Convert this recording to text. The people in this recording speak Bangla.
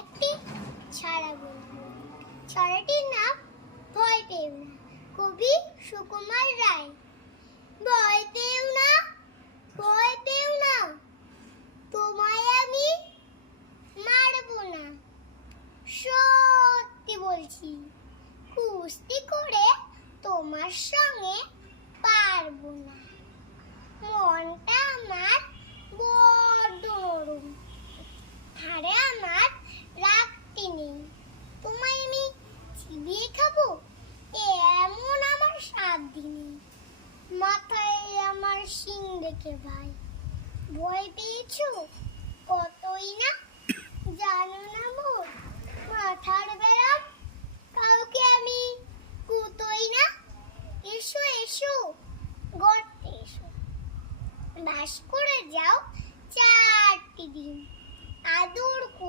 একটি ছড়া বলবো। ছড়াটির নাম ভয় পেও না, কবি সুকুমার রায়। ভয় পেও না, ভয় পেও না, তোমায় আমি মারবো না। সত্যি বলছি, কুস্তি করে তোমার সঙ্গে পারবো না। মনটা আমার বড্ড নরম, হাড়ে আমার রাগটি নেই। তোমায় আমি চিবিয়ে খাবো এমন আমার সাধ্য নেই। মাথায় আমার শিং রেখে ভাই, ভয় পেয়েছো কতই না